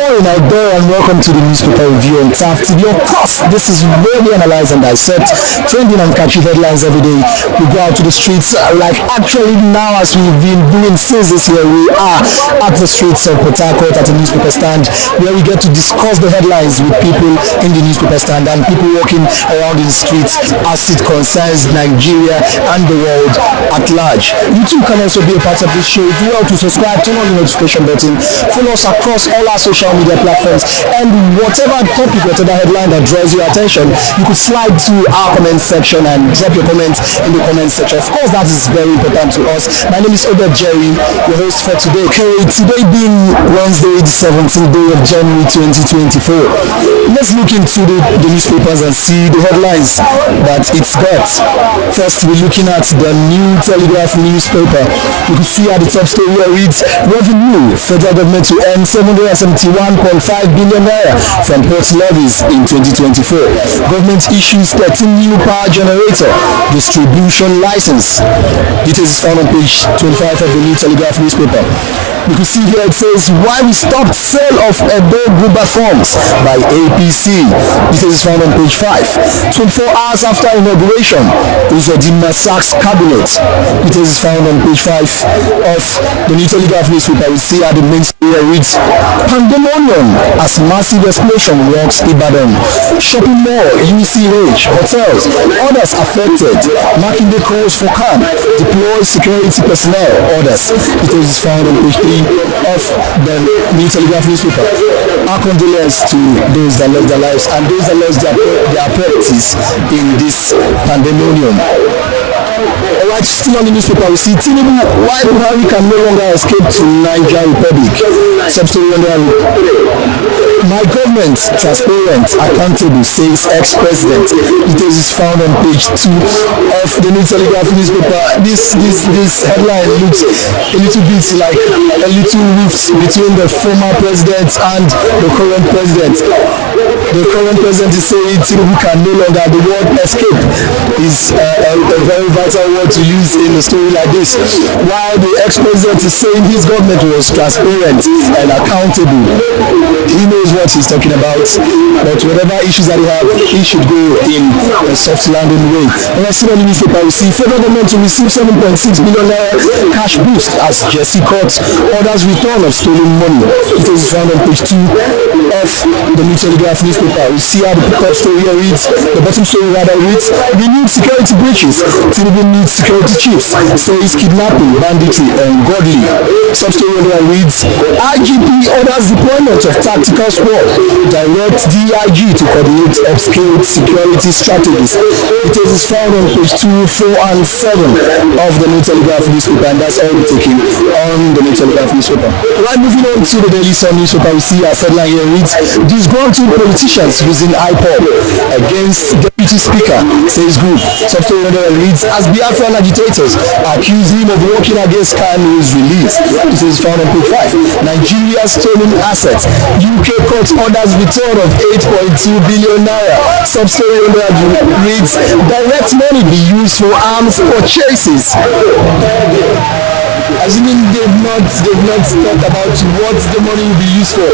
morning out there and welcome to the newspaper review on TAF TV. Of course, this is where we analyze and dissect trending and catchy headlines every day. We go out to the streets like actually now as we've been doing since this year. We are at the streets of Port Harcourt at a newspaper stand where we get to discuss the headlines with people in the newspaper stand and people walking around in the streets as it concerns Nigeria and the world at large. You too can also be a part of this show. If you want to subscribe, turn on the notification button, follow us across all our social media platforms, and whatever topic, whatever headline that draws your attention, you could slide to our comment section and drop your comments in the comment section. Of course, that is very important to us. My name is Obed Jerry, your host for today. Okay, today being Wednesday, the 17th day of January 2024. Let's look into the newspapers and see the headlines that it's got. First, we're looking at the New Telegraph newspaper. You can see at the top story where it reads, revenue, federal government to earn 771.5 billion naira from port levies in 2024. Government issues 13 new power generator distribution license. Details is found on page 25 of the New Telegraph newspaper. You can see here it says why we stopped sale of Edo Guba forms by APC. Details is found on page 5. 24 hours after inauguration, Uzodinma Sachs cabinet. Details is found on page 5 of the New Telegraph newspaper. We see at the main story reads pandemonium as massive explosion rocks Ibadan. Shopping mall, UCH, hotels, others affected. Makinde calls for calm. Deploy security personnel. Orders. Details is found on page 3 of the New Telegraph newspaper. Our condolences to those that lost their lives and those that lost their properties in this pandemonium. Alright, still on the newspaper, we see Tinubu, why Buhari can no longer escape to Niger Republic. Substory under my government, transparent, accountable, says ex-president. Details is found on page 2 of the New Telegraph newspaper. This headline looks a little bit like a little rift between the former president and the current president. The current president is saying Tinubu can no longer, the word escape is a very vital word to use in a story like this. While the ex-president is saying his government was transparent and accountable, he knows what he's talking about, but whatever issues that he have, he should go in a soft landing way. And I see on the newspaper, we see federal government to receive 7.6 billion cash boost as Jesse Court orders return of stolen money. It is found on page 2 of the New Telegraph newspaper. We see how the top story here reads, the bottom story rather reads, renewed security breaches. Tinubu needs security chiefs, says kidnapping, banditry, ungodly. Substory here reads, IGP orders deployment of tactical squad, direct DIG to coordinate upscaled security strategies. It is found on page 2, 4, and 7 of the New Telegraph newspaper, and that's all we're taking on the New Telegraph newspaper. Right, moving on to the Daily Sun newspaper, we see our headline here reads, disgruntled politicians using iPod against Deputy Speaker, says group. Substory reads, as Biafran agitators accuse him of working against Kanu's release. This is found on page 5. Nigeria's stolen assets. UK court orders return of 8.2 billion naira. Substory reads, direct money be used for arms purchases. Assuming they've not thought about what the money will be used for.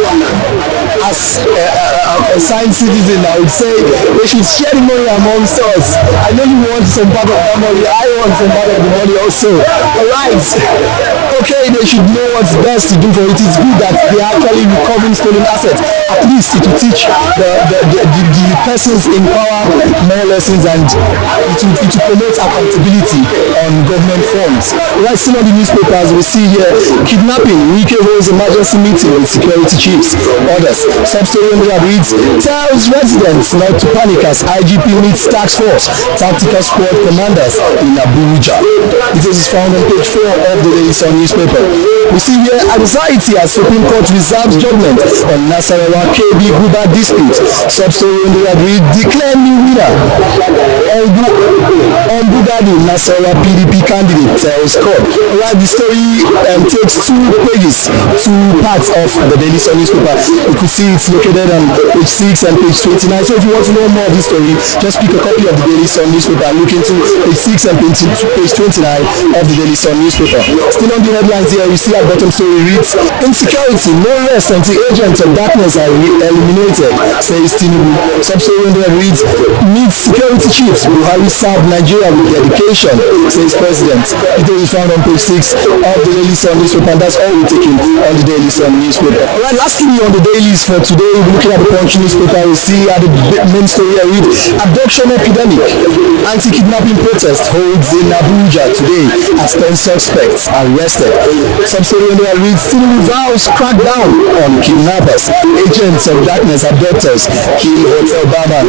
As a signed citizen, I would say they should share the money amongst us. I know you want some part of that money. I want some part of the money also. Alright. Okay, they should know what's best to do for it. It's good that they are actually recovering stolen assets. At least it will teach the persons in power more lessons, and it will promote accountability on government funds. Right, still on the newspapers, we see here kidnapping. Wike holds emergency meeting with security chiefs. Orders. Substory reads, tells residents not to panic as IGP meets task force, tactical squad commanders in Abuja. It is found on page 4 of the Daily Sun newspaper. We see here anxiety as Supreme Court reserves judgment on Naira KB Guba dispute. Substory reads, declare new winner. On Bugadi Naira PD PDP candidate was caught. Alright, the story takes 2 pages, 2 parts of the Daily Sun newspaper. You could see it's located on page 6 and page 29. So if you want to know more of this story, just pick a copy of the Daily Sun newspaper and look into page 6 and page 29 of the Daily Sun newspaper. Still on the headlines here, we see at bottom story reads, insecurity, no rest until agents of darkness are eliminated, says Tinubu. Substory there reads, meets security chiefs, Buhari served Nigeria with dedication, says President. It is found on page 6 of the Daily Sun newspaper, and that's all we're taking on the Daily Sun newspaper. Alright, lastly on the dailies for today, we're looking at the Punch newspaper. We see at the main story I read, abduction epidemic, anti-kidnapping protest holds in Abuja today as 10 suspects arrested. Substory on there reads, Tinubu vows crackdown on kidnappers, agents of darkness, abductors, kill hotel barman.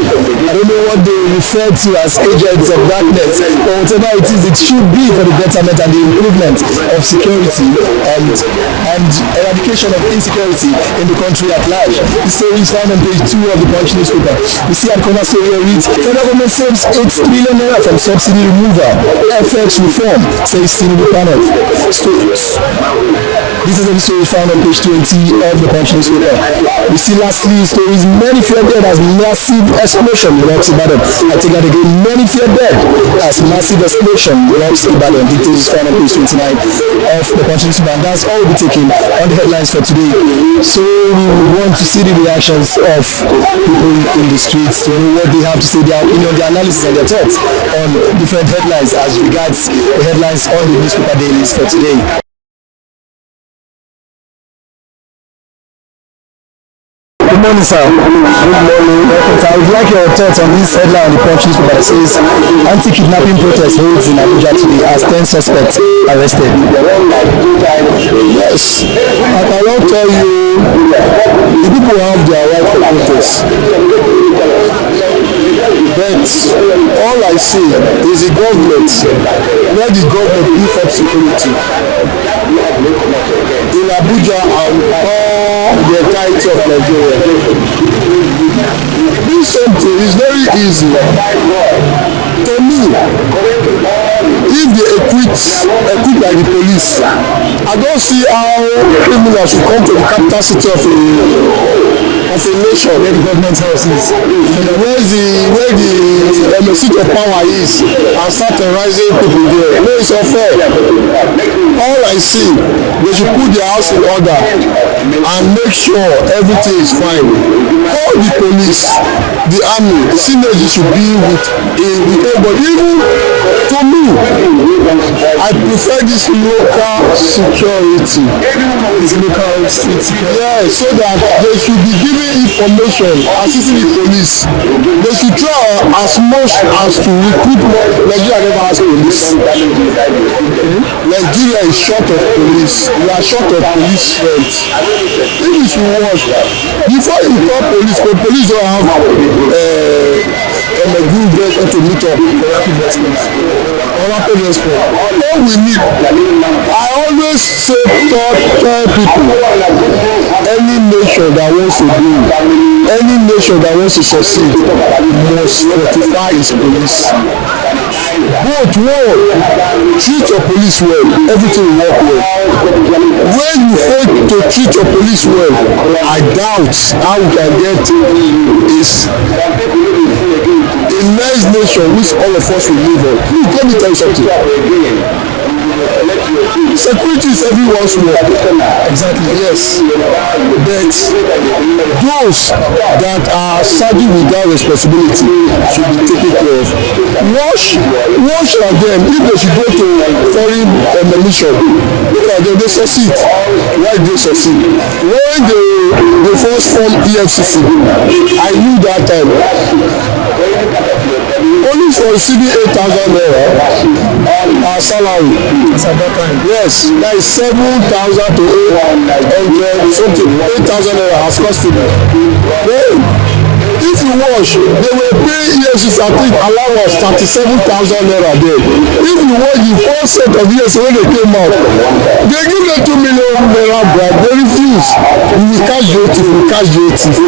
I don't know what they refer to as agents of darkness, or whatever it is, it should be for the betterment and the improvement of security and eradication of insecurity in the country at large. The story is found on page 2 of the Punch newspaper. We see at corner story here reads, federal government saves 8 billion naira from subsidy removal, FX reform, says Tinubu panel. This is the story found on page 20 of the Punch newspaper. We see lastly stories, many fear dead as massive explosion rocks Ibadan. I take that again, many fear dead as massive explosion rocks Ibadan. Details is found on page 29 of the Punch newspaper, and that's all we'll be taking on the headlines for today. So we want to see the reactions of people in the streets to know what they have to say, their opinion, their analysis and their thoughts on different headlines as regards the headlines on the newspaper dailies for today. Good morning, sir. Good morning. So I would like your thoughts on this headline on the Punch newspaper that says anti-kidnapping protest holds in Abuja today as 10 suspects arrested. Yes, I cannot tell you the people have their right to protest. But all I see is the government, where the government beef up security in Abuja and all the entirety of Nigeria. Do something is very easy. To me, if they equipped by the police, I don't see how criminals should come to the capital city of a nation where the government house is, where the seat of power is, and start terrorizing people there. No, it's unfair. All I see, they should put their house in order and make sure everything is fine. All the police, the army, the synergy should be with everybody. Even to me, I prefer this local security. It's local street security. Yeah, so that they should be giving information, assisting the police. They should try as much as to recruit more. Nigeria never has police. Nigeria is short of police. We are short of police strength. If you should watch, before you call police don't have a good vehicle to meet up for rapid response. All we need, I always tell people, any nation that wants to do, any nation that wants to succeed must fortify its police. Both one, treat your police well, everything will work well. When you fail to treat your police well, I doubt how we can get a nice nation which all of us will live on. Please, let me tell you something. Security is everyone's work. Exactly. Yes. But those that are saddled with that responsibility should be taken care of. Watch at them. If they should go to foreign mission, look at them, they succeed. Why they succeed? When they first formed EFCC, I knew that time. Only for receiving 8,000 naira salary. Yes, that is 7,000 to 800 something. 8,000 naira as custody. Then, if you watch, they were paying EFCC, I think, allowance 37,000 naira there. If you watch the first set of EFCC when they came out, they give them 2 million naira bribe. They refuse. We will catch the thief.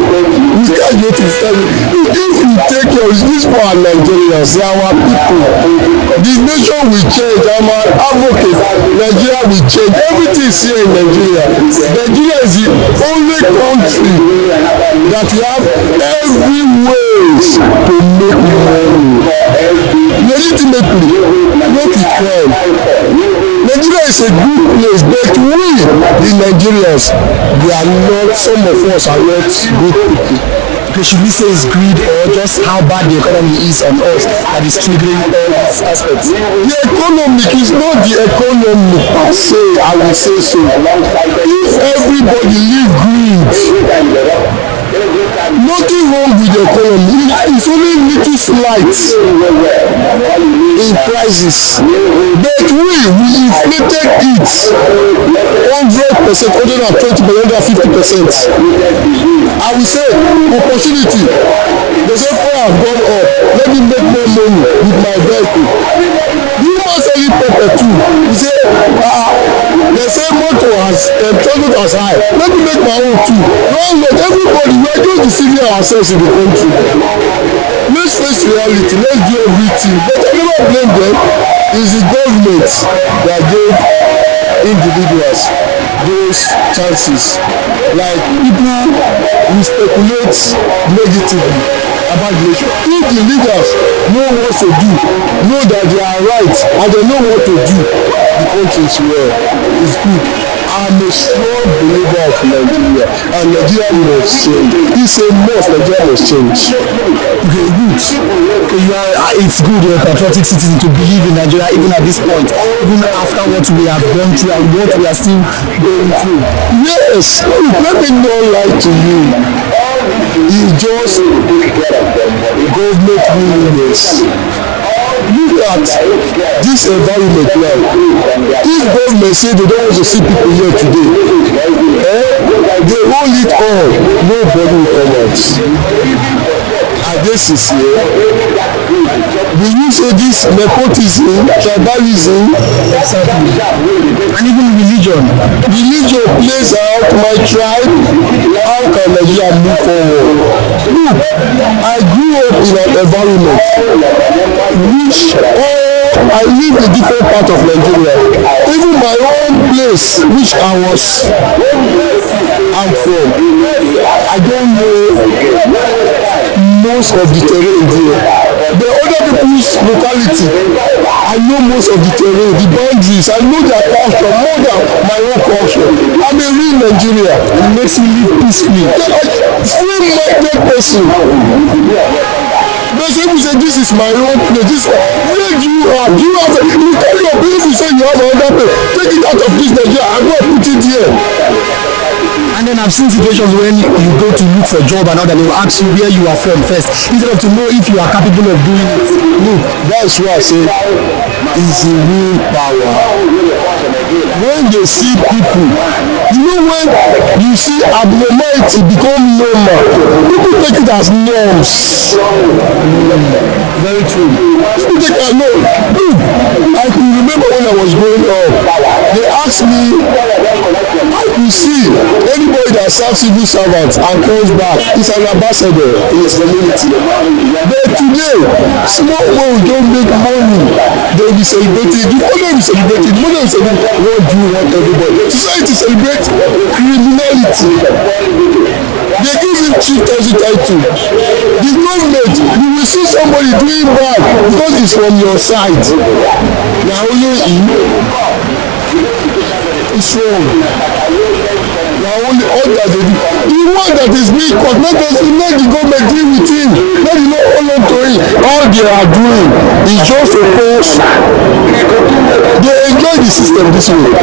we can't go to study. If we take care of this for our Nigerians, they are our people. The nation will change. I'm an advocate. Nigeria will change. Everything is here in Nigeria. Nigeria is the only country that we have every ways to make money legitimately, not with crime. Nigeria is a good place, but we, the Nigerians, we are not, some of us are not good people. Okay, should we say it's greed or just how bad the economy is on us that is triggering all these aspects? The economic is not the economy per se, I will say so. If everybody live greed, nothing wrong with the economy. It's only little slight in prices. But we inflated it 100%, 120%, 150%. I will say opportunity. They say fire have gone up. Let me make more money with my vehicle. You want to sell pepper too. You say, they say motor has transport as high. Let me make my own too. No, not everybody. We are just deceiving ourselves in the country. Let's face reality. Let's do everything. But I never blame them. It's the government that gave individuals those chances. Like people who speculate negatively about the nation. If the leaders know what to do, know that they are right, and they know what to do, the country is well. It's good. I'm a strong believer of Nigeria, and Nigeria must change. It's a must. Nigeria must change. Okay, good. Okay, it's good you're a patriotic citizen to believe in Nigeria even at this point, even after what we have gone through and what we are still going through. Yes, look, let me not lie to you. It's just government willingness. Look at this environment now. If government say they don't want to see people here today, they hold it all. Nobody will come out. And this is here. Will you say this nepotism, tribalism, and even religion? Religion plays out my tribe. How can Nigeria move forward? Look, I grew up in an environment which I live in a different part of Nigeria. Even my own place, which I'm from, I don't know most of the terrain there. The other people's locality, I know most of the terrain, the boundaries. I know their culture more than my own culture. I'm a real Nigerian. It makes me live peacefully. Free-minded person. Those people say this is my own place. Where do you have? You carry your people say you have another place. Take it out of this Nigeria and go and put it here. And then I've seen situations when you go to look for a job and all that, they will ask you where you are from first, instead of to know if you are capable of doing it. Look, that's why I say it's the real power. When they see people, you know, when you see abnormality become normal, people take it as norms. Very true. People take it as norms. Look, I can remember when I was growing up, they asked me, I could see anybody that serves civil servants and comes back is an ambassador in his community. But today, small ones don't make money. They will be celebrating. The money will be celebrating. The money will celebrate. What do you want everybody? Society celebrates criminality. They give him chieftaincy title. The government, you will see somebody doing bad because it's from your side. Now only him. It's wrong. Only all that they do. The one that is being caught, let the government deal with him. Let him not hold on to him. All they are doing is just a cause. They enjoy the system this way. Look,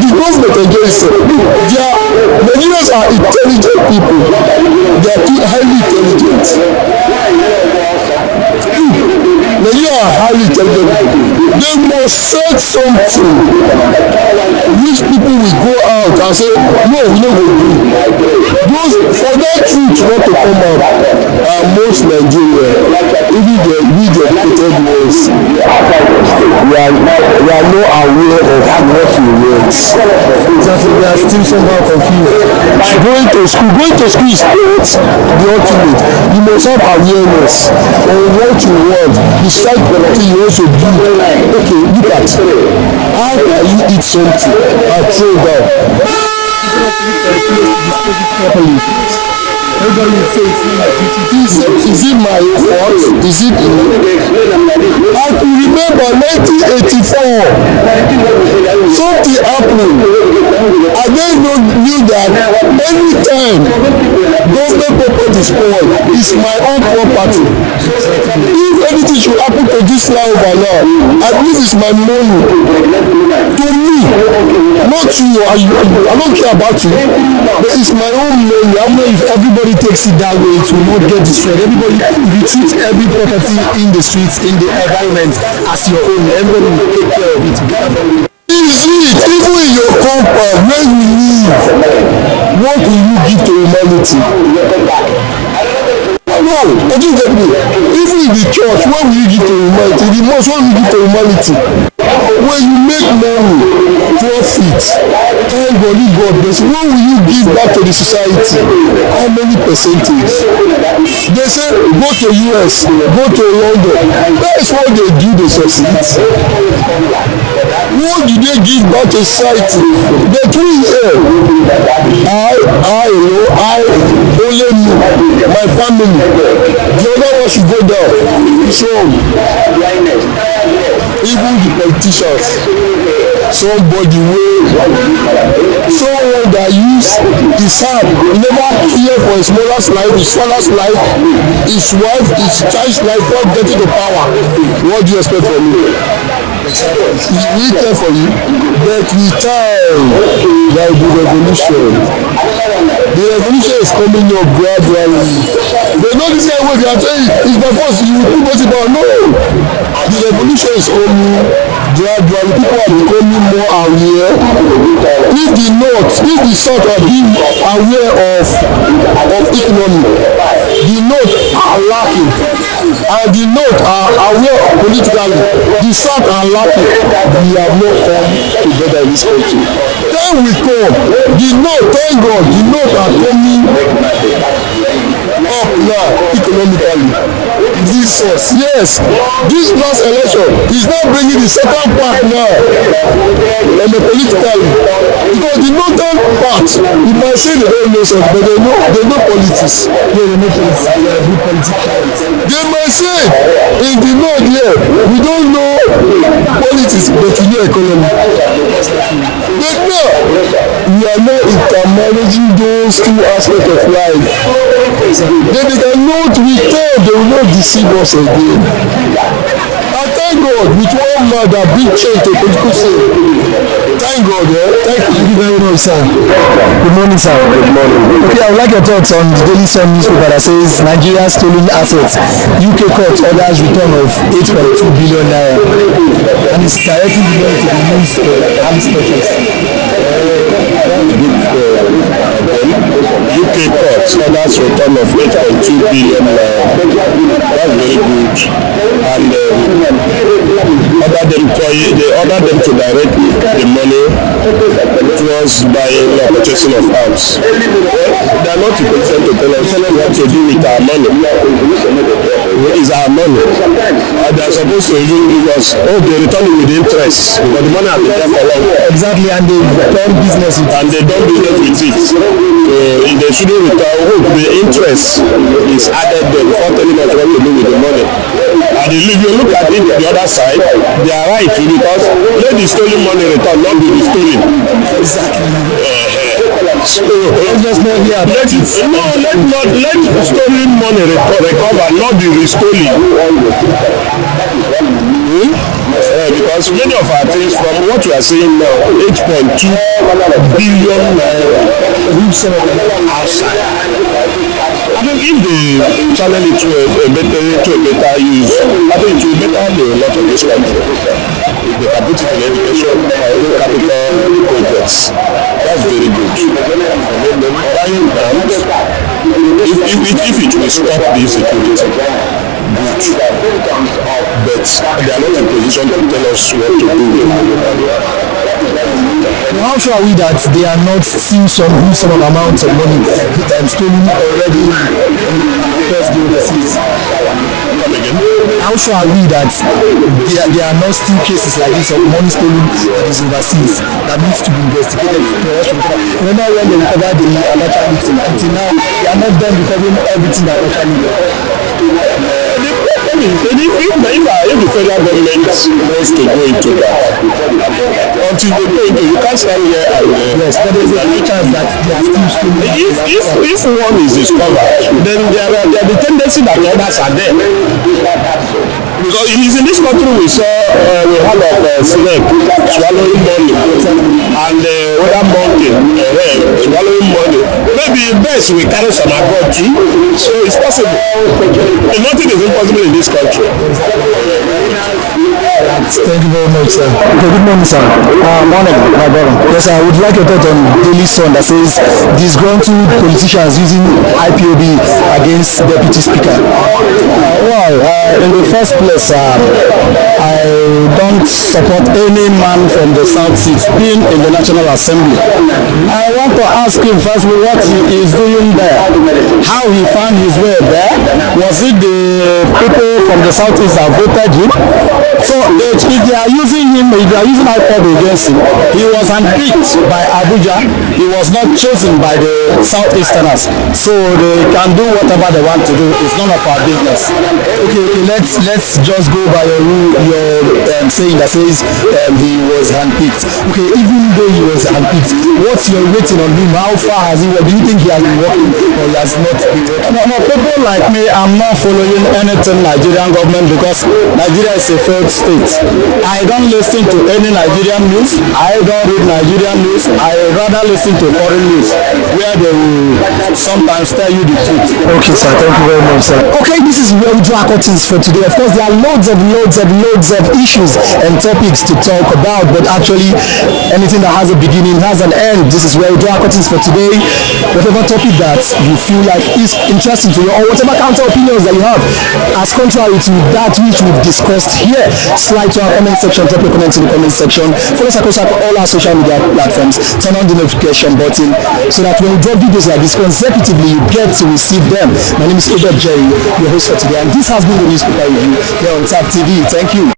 the government enjoys it. Look, Nigerians are intelligent people. They are highly intelligent. Nigerians are highly intelligent people. They must set something which people will go out and say, no, we don't go do. Those, for that truth not to come out, most Nigerians, even the educated ones, we are not aware of what we want. Exactly, we are still somehow confused. Going to school is not the ultimate. You must have awareness on what you want, the side thing you also do. Okay, look at how can you eat something and throw it down? Everybody would say it's not like is it my fault? Is it I can remember 1984. Something happened. I then knew that every time government property spoil, it's my own property. If anything should happen to this land over now, at least it's my money. To me, not you. I don't care about you, but it's my own money. I know if everybody takes it that way, it will not get destroyed. Everybody, if you treat every property in the streets, in the environment as your own, everybody will take care of it. Is it even in your compound where you live? What will you give to humanity? No, don't you get me? Even in the church, what will you give to humanity? The most, what will you give to humanity? When you make money, profit, thank God, God bless. What will you give back to the society? How many percentage? They say go to US, go to London. That is what they do, they succeed. What do they give back to society? The three here. I only me, my family. The other one should go down. So even the politicians, somebody someone that use his hand, he never care for his mother's life, his father's life, his wife, his child's life, not getting the power. What do you expect from me? We care for you, but with time there will be revolution. The revolution is coming up gradually. They know this guy wey they are saying is by force you will put it down. No, the revolution is coming gradually. People are becoming more aware. If the south are being aware of economy, the north are lacking, and the north are aware politically, the south are lacking. We have not come together in this country. Then we come, the north, thank God, the north are coming up now economically. This yes, this last election is not bringing the second part now politically, because the northern part, you might say they don't know something, but they know politics. Yeah, they know politics. They are good politicians. They might say in the north here we don't know politics, but we know economy. But now we are not intermanaging those two aspects of life. Then they cannot return, they will not deceive us again. I thank God with one man that big change to political scene. Thank God, Thank you very much, sir. Good morning, sir. Good morning. Okay, I would like your thoughts on the Daily Sun newspaper that says Nigeria's stolen assets. UK court orders return of 8.2 billion naira, and it's directly related to the news for arms purchase. UK court orders return of 8.2 billion naira. That's very good. And they order them to direct the money towards buying or purchasing of arms. They are not in position to tell us what to do with our money. It's our money. And they are supposed to even give us, they return it with interest, but the money has been there for long. Exactly, and they've done business with it. And they don't business with it. If they shouldn't return, the interest is added there before telling us what to do with the money. And if you look at it the other side, they are right, because let the stolen money return, not be stolen. Exactly. So let's just not hear about it. Let stolen money recover, not be restolen. Because many of our things, from what we are saying now, 8.2 billion outside. I think if they channel it to a better use, I think it will better a lot of this country. If they can put it in education or capital projects, that's very good. Buying arms, if it will stop the insecurity, good. but they are not in position to tell us what to do. How sure are we that they are not seeing some amounts of money stolen already across the overseas? Come again? How sure are we that there are not still cases like this of money stolen that is overseas that needs to be investigated? Remember when they recovered the electricity until now, they are not done recovering everything that electricity. If the federal government wants to go into that, until they go into, you can't stand here and yes, but there is a chance that they are still stealing. If one is discovered, then there are the tendency that others are there. Because it is in this country we saw we heard of snake swallowing money and other monkey swallowing money. Maybe best we carry some abroad too, so it's possible. And nothing is impossible in this country. Thank you very much, sir. Okay, good morning, sir. Morning, my brother. Yes, I would like a thought on Daily Sun that says disgruntled politicians using IPOB against Deputy Speaker. In the first place, I don't support any man from the South East being in the National Assembly. I want to ask him first what he is doing there, how he found his way there. Was it the people from the South East that voted him? So if they are using him, if they are using IPOB against him, he was handpicked by Abuja. He was not chosen by the Southeasterners. So they can do whatever they want to do. It's none of our business. Okay, let's just go by your saying that says he was handpicked. Okay, even though he was handpicked, what's your rating on him? How far has he worked? Do you think he has been working or he has not been working? No, people like me, I'm not following anything Nigerian government because Nigeria is a failed state. I don't listen to any Nigerian news. I don't read Nigerian news. I rather listen to foreign news where they will sometimes tell you the truth. Okay, sir. Thank you very much, sir. Okay, this is where we draw curtains for today. Of course, there are loads of issues and topics to talk about, but actually, anything that has a beginning has an end. This is where we draw curtains for today. Whatever topic that you feel like is interesting to you, or whatever counter opinions that you have, as contrary to that which we've discussed here, slide to our comment section, drop your comments in the comment section. Follow us across all our social media platforms. Turn on the notification button so that when we drop videos like this consecutively, you get to receive them. My name is Jerry, your host for today, and this has been the newspaper review here on TAP TV. Thank you.